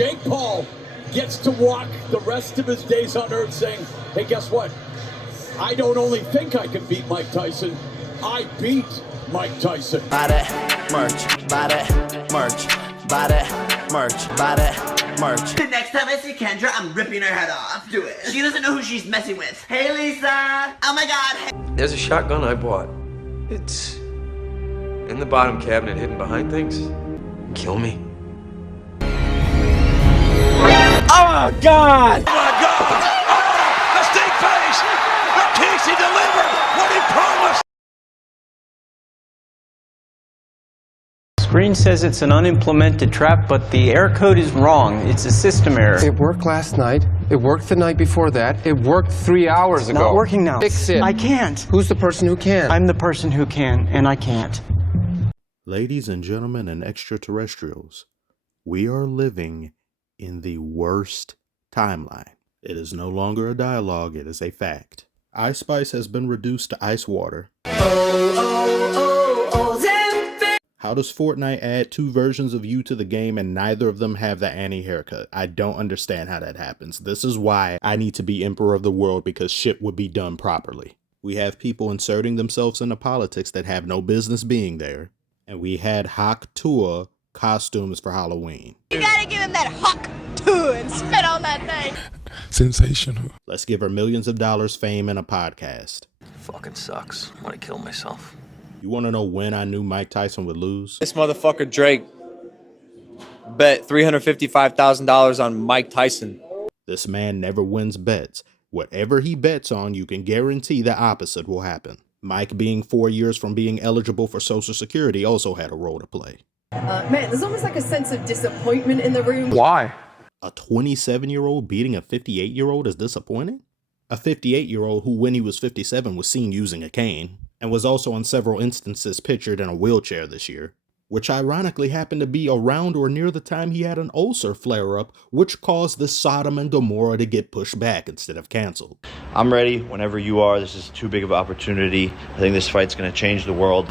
Jake Paul gets to walk the rest of his days on earth saying, hey, guess what? I don't only think I can beat Mike Tyson, I beat Mike Tyson. Buy that merch, buy that merch, buy that merch, buy that merch. The next time I see Kendra, I'm ripping her head off. Do it. She doesn't know who she's messing with. Hey, Lisa. Oh my God. There's a shotgun I bought. It's in the bottom cabinet, hidden behind things. Kill me. Oh, God! Oh, my God! Oh, the steak face! The Casey delivered what he promised! Screen says it's an unimplemented trap, but the error code is wrong. It's a system error. It worked last night. It worked the night before that. It worked 3 hours ago. Not working now. Fix it. I can't. Who's the person who can? I'm the person who can, and I can't. Ladies and gentlemen and extraterrestrials, we are living in the worst timeline. It is no longer a dialogue, it is a fact. Ice Spice has been reduced to ice water. How does Fortnite add 2 versions of you to the game and neither of them have the Annie haircut? I don't understand how that happens. This is why I need to be emperor of the world, because shit would be done properly. We have people inserting themselves into politics that have no business being there. And we had Hawk Tuah costumes for Halloween. You gotta give him that Hawk Tuah and spit on that thing. Sensational. Let's give her millions of dollars, fame, and a podcast. Fucking sucks. I want to kill myself. You want to know when I knew Mike Tyson would lose? This motherfucker Drake bet $355,000 on Mike Tyson. This man never wins bets. Whatever he bets on, you can guarantee the opposite will happen. Mike, being 4 years from being eligible for Social Security, also had a role to play. Man, there's almost like a sense of disappointment in the room. Why? A 27-year-old beating a 58-year-old is disappointing? A 58-year-old who, when he was 57, was seen using a cane, and was also in several instances pictured in a wheelchair this year, which ironically happened to be around or near the time he had an ulcer flare-up, which caused the Sodom and Gomorrah to get pushed back instead of canceled. I'm ready whenever you are. This is too big of an opportunity. I think this fight's going to change the world.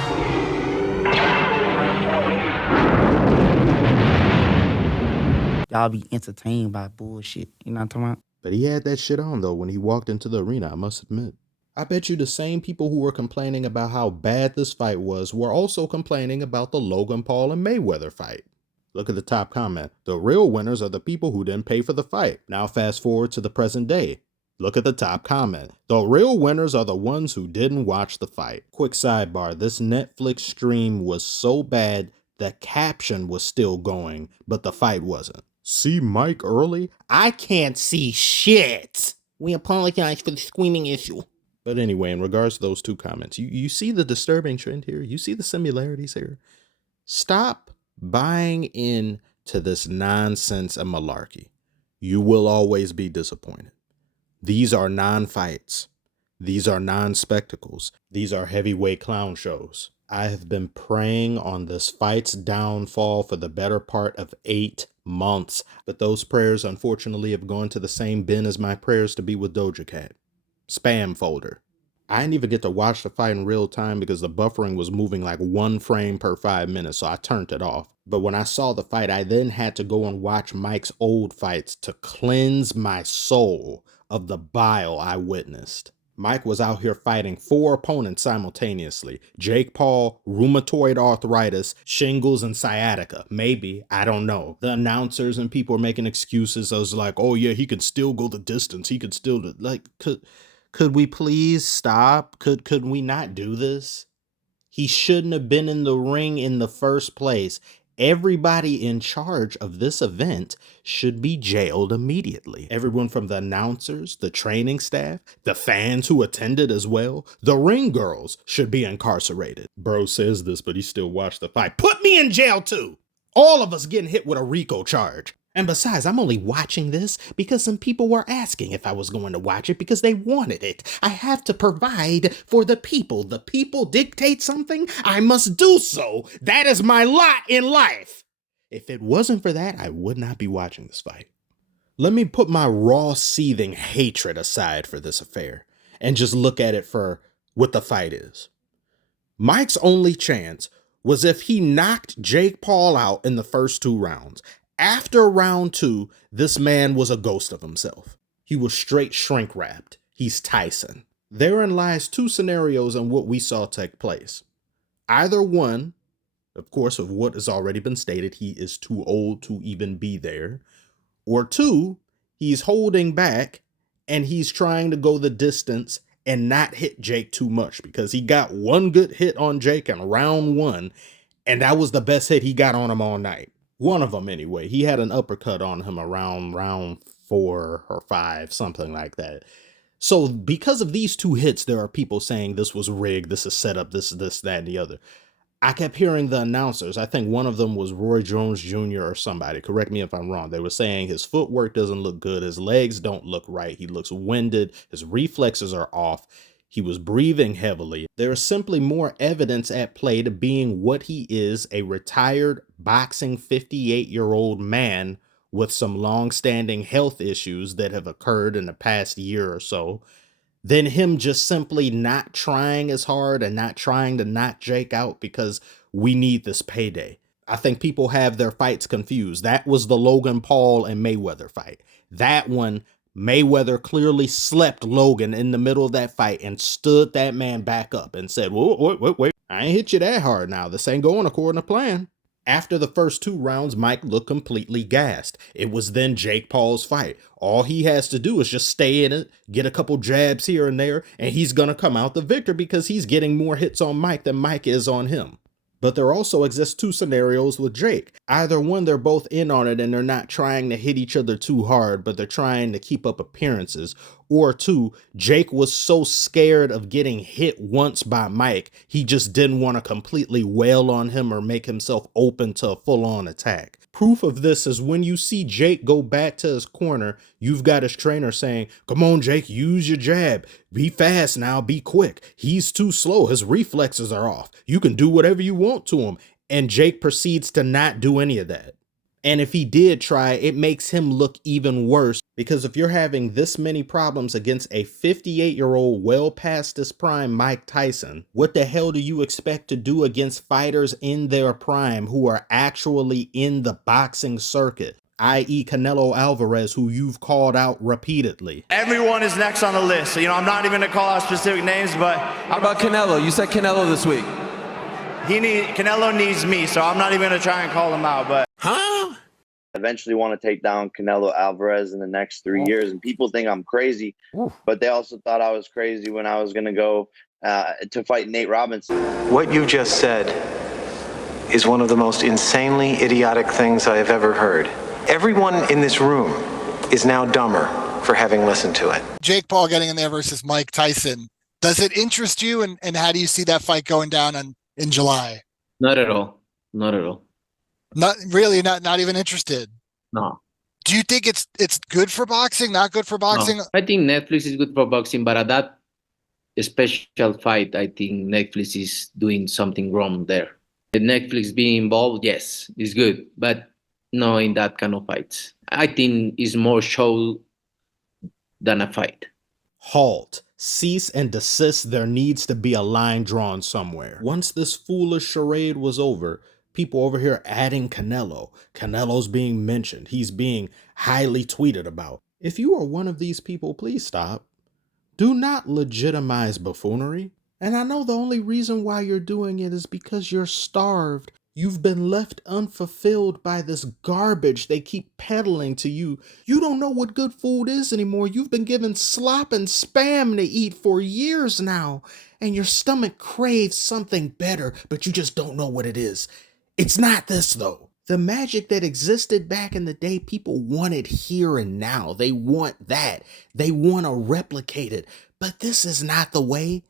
Y'all be entertained by bullshit. You know what I'm talking about? But he had that shit on, though, when he walked into the arena, I must admit. I bet you the same people who were complaining about how bad this fight was were also complaining about the Logan Paul and Mayweather fight. Look at the top comment. The real winners are the people who didn't pay for the fight. Now fast forward to the present day. Look at the top comment. The real winners are the ones who didn't watch the fight. Quick sidebar, this Netflix stream was so bad the caption was still going, but the fight wasn't. See Mike early? I can't see shit. We apologize for the screaming issue. But anyway, in regards to those 2 comments, you see the disturbing trend here? You see the similarities here? Stop buying into this nonsense and malarkey. You will always be disappointed. These are non-fights. These are non-spectacles. These are heavyweight clown shows. I have been preying on this fight's downfall for the better part of 8 months, but those prayers unfortunately have gone to the same bin as my prayers to be with Doja Cat. Spam folder. I didn't even get to watch the fight in real time because the buffering was moving like 1 frame per 5 minutes, so I turned it off. But when I saw the fight, I then had to go and watch Mike's old fights to cleanse my soul of the bile I witnessed. Mike was out here fighting 4 opponents simultaneously. Jake Paul, rheumatoid arthritis, shingles, and sciatica. Maybe, I don't know. The announcers and people are making excuses. I was like, oh yeah, he could still go the distance. He could still, like, could we please stop? Could we not do this? He shouldn't have been in the ring in the first place. Everybody in charge of this event should be jailed immediately. Everyone from the announcers, the training staff, the fans who attended as well, the ring girls should be incarcerated. Bro says this, but he still watched the fight. Put me in jail too! All of us getting hit with a RICO charge. And besides, I'm only watching this because some people were asking if I was going to watch it because they wanted it. I have to provide for the people. The people dictate something, I must do so. That is my lot in life. If it wasn't for that, I would not be watching this fight. Let me put my raw, seething hatred aside for this affair and just look at it for what the fight is. Mike's only chance was if he knocked Jake Paul out in the first 2 rounds. After round 2, this man was a ghost of himself. He was straight shrink wrapped. He's Tyson. Therein lies 2 scenarios in what we saw take place. Either one, of course, of what has already been stated, he is too old to even be there. Or 2, he's holding back and he's trying to go the distance and not hit Jake too much, because he got one good hit on Jake in round 1, and that was the best hit he got on him all night. One of them anyway. He had an uppercut on him around round 4 or 5, something like that. So because of these 2 hits, there are people saying this was rigged, this is set up, this, that, and the other. I kept hearing the announcers. I think one of them was Roy Jones Jr. or somebody. Correct me if I'm wrong. They were saying his footwork doesn't look good. His legs don't look right. He looks winded. His reflexes are off. He was breathing heavily. There is simply more evidence at play to being what he is, a retired boxing 58-year-old man with some long-standing health issues that have occurred in the past year or so, than him just simply not trying as hard and not trying to knock Jake out because we need this payday. I think people have their fights confused. That was the Logan Paul and Mayweather fight. That one, Mayweather clearly slept Logan in the middle of that fight and stood that man back up and said, wait, I ain't hit you that hard now. This ain't going according to plan. After the first 2 rounds, Mike looked completely gassed. It was then Jake Paul's fight. All he has to do is just stay in it, get a couple jabs here and there, and he's going to come out the victor because he's getting more hits on Mike than Mike is on him. But there also exists 2 scenarios with Jake. Either one, they're both in on it and they're not trying to hit each other too hard, but they're trying to keep up appearances. Or 2, Jake was so scared of getting hit once by Mike, he just didn't want to completely wail on him or make himself open to a full-on attack. Proof of this is when you see Jake go back to his corner, you've got his trainer saying, come on, Jake, use your jab. Be fast now, be quick. He's too slow. His reflexes are off. You can do whatever you want to him. And Jake proceeds to not do any of that. And if he did try, it makes him look even worse, because if you're having this many problems against a 58-year-old well past his prime Mike Tyson, what the hell do you expect to do against fighters in their prime who are actually in the boxing circuit, i.e. Canelo Alvarez, who you've called out repeatedly? Everyone is next on the list. So, I'm not even going to call out specific names, but... How about Canelo? You said Canelo this week. Canelo needs me, so I'm not even going to try and call him out, but... Huh? Eventually want to take down Canelo Alvarez in the next 3 years, and people think I'm crazy, but they also thought I was crazy when I was going to go to fight Nate Robinson. What you just said is one of the most insanely idiotic things I have ever heard. Everyone in this room is now dumber for having listened to it. Jake Paul getting in there versus Mike Tyson. Does it interest you, and how do you see that fight going down in July? Not at all. Not at all. Not really, not even interested. No. Do you think it's good for boxing, not good for boxing? No. I think Netflix is good for boxing, but at that special fight, I think Netflix is doing something wrong there. The Netflix being involved, yes, is good, but no in that kind of fights. I think it's more show than a fight. Halt. Cease and desist. There needs to be a line drawn somewhere. Once this foolish charade was over, people over here adding Canelo. Canelo's being mentioned. He's being highly tweeted about. If you are one of these people, please stop. Do not legitimize buffoonery. And I know the only reason why you're doing it is because you're starved. You've been left unfulfilled by this garbage they keep peddling to you. You don't know what good food is anymore. You've been given slop and spam to eat for years now. And your stomach craves something better, but you just don't know what it is. It's not this, though. The magic that existed back in the day, people wanted here and now. They want that. They want to replicate it. But this is not the way.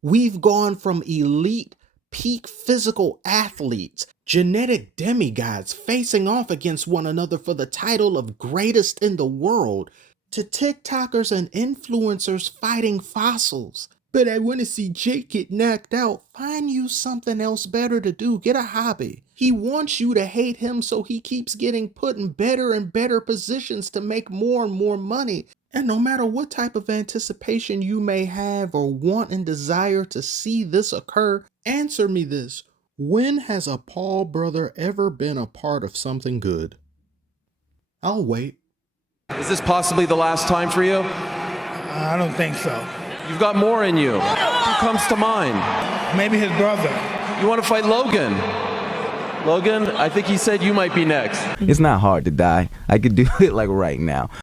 We've gone from elite, peak physical athletes, genetic demigods facing off against one another for the title of greatest in the world, to TikTokers and influencers fighting fossils. But I want to see Jake get knocked out. Find you something else better to do. Get a hobby. He wants you to hate him, so he keeps getting put in better and better positions to make more and more money. And no matter what type of anticipation you may have or want and desire to see this occur, answer me this. When has a Paul brother ever been a part of something good? I'll wait. Is this possibly the last time for you? I don't think so. You've got more in you. Who comes to mind? Maybe his brother. You want to fight Logan? Logan, I think he said you might be next. It's not hard to die. I could do it like right now.